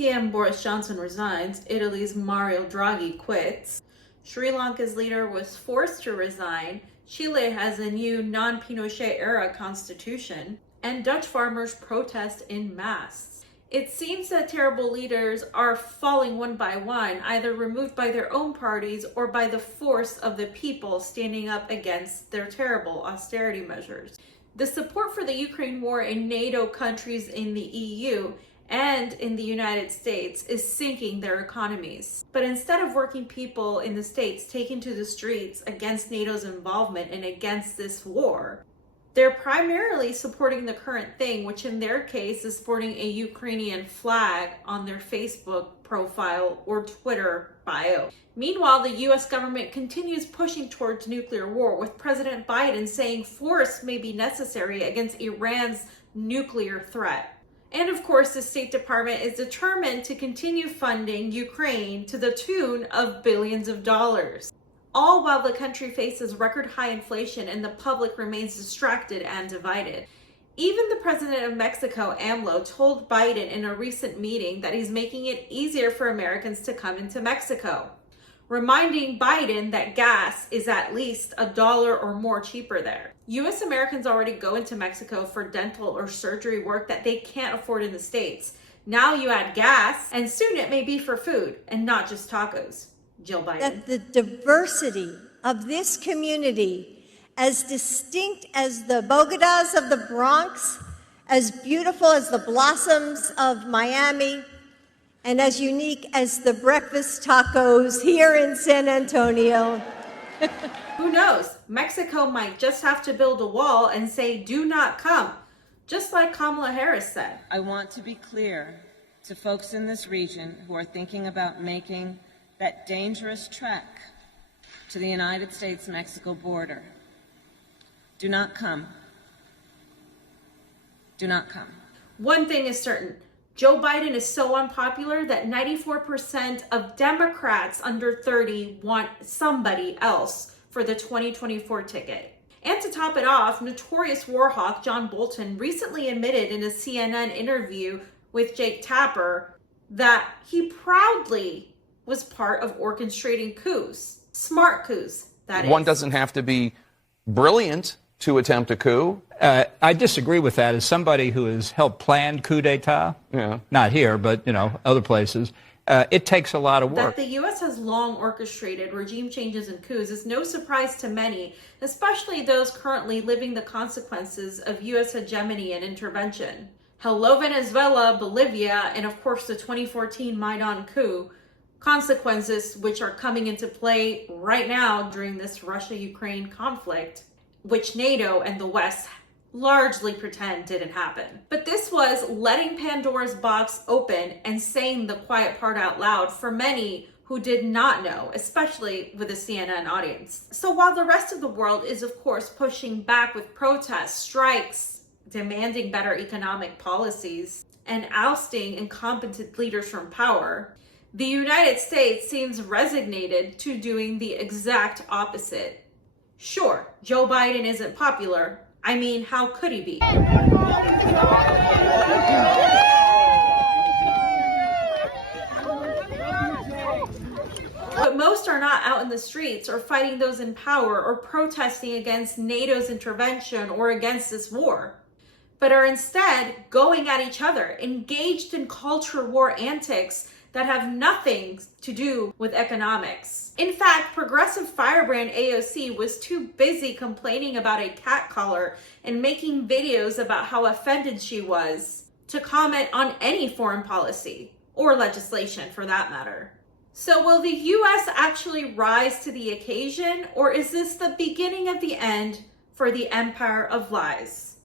PM Boris Johnson resigns, Italy's Mario Draghi quits, Sri Lanka's leader was forced to resign, Chile has a new non-Pinochet era constitution, and Dutch farmers protest en masse. It seems that terrible leaders are falling one by one, either removed by their own parties or by the force of the people standing up against their terrible austerity measures. The support for the Ukraine war in NATO countries in the EU and in the United States is sinking their economies. But instead of working people in the States taking to the streets against NATO's involvement and against this war, they're primarily supporting the current thing, which in their case is sporting a Ukrainian flag on their Facebook profile or Twitter bio. Meanwhile, the US government continues pushing towards nuclear war, with President Biden saying force may be necessary against Iran's nuclear threat. And of course, the State Department is determined to continue funding Ukraine to the tune of billions of dollars. All while the country faces record high inflation and the public remains distracted and divided. Even the president of Mexico, AMLO, told Biden in a recent meeting that he's making it easier for Americans to come into Mexico, reminding Biden that gas is at least $1 or more cheaper there. US Americans already go into Mexico for dental or surgery work that they can't afford in the States. Now you add gas, and soon it may be for food and not just tacos. Jill Biden. That the diversity of this community, as distinct as the Bogotas of the Bronx, as beautiful as the blossoms of Miami, and as unique as the breakfast tacos here in San Antonio. Who knows? Mexico might just have to build a wall and say, "Do not come," just like Kamala Harris said. I want to be clear to folks in this region who are thinking about making that dangerous trek to the United States-Mexico border. Do not come. Do not come. One thing is certain. Joe Biden is so unpopular that 94% of Democrats under 30 want somebody else for the 2024 ticket. And to top it off, notorious war hawk John Bolton recently admitted in a CNN interview with Jake Tapper that he proudly was part of orchestrating coups. Smart coups, that is. One doesn't have to be brilliant to attempt a coup. I disagree with that. As somebody who has helped plan coup d'etat, not here, but, other places, it takes a lot of work. That the U.S. has long orchestrated regime changes and coups is no surprise to many, especially those currently living the consequences of U.S. hegemony and intervention. Hello, Venezuela, Bolivia, and of course the 2014 Maidan coup, consequences which are coming into play right now during this Russia-Ukraine conflict, which NATO and the West largely pretend didn't happen. But this was letting Pandora's box open and saying the quiet part out loud for many who did not know, especially with a CNN audience. So while the rest of the world is of course pushing back with protests, strikes, demanding better economic policies, and ousting incompetent leaders from power, the United States seems resignated to doing the exact opposite. Sure, Joe Biden isn't popular. I mean, how could he be? But most are not out in the streets or fighting those in power or protesting against NATO's intervention or against this war, but are instead going at each other, engaged in culture war antics that have nothing to do with economics. In fact, progressive firebrand AOC was too busy complaining about a cat collar and making videos about how offended she was to comment on any foreign policy, or legislation for that matter. So will the US actually rise to the occasion, or is this the beginning of the end for the empire of lies?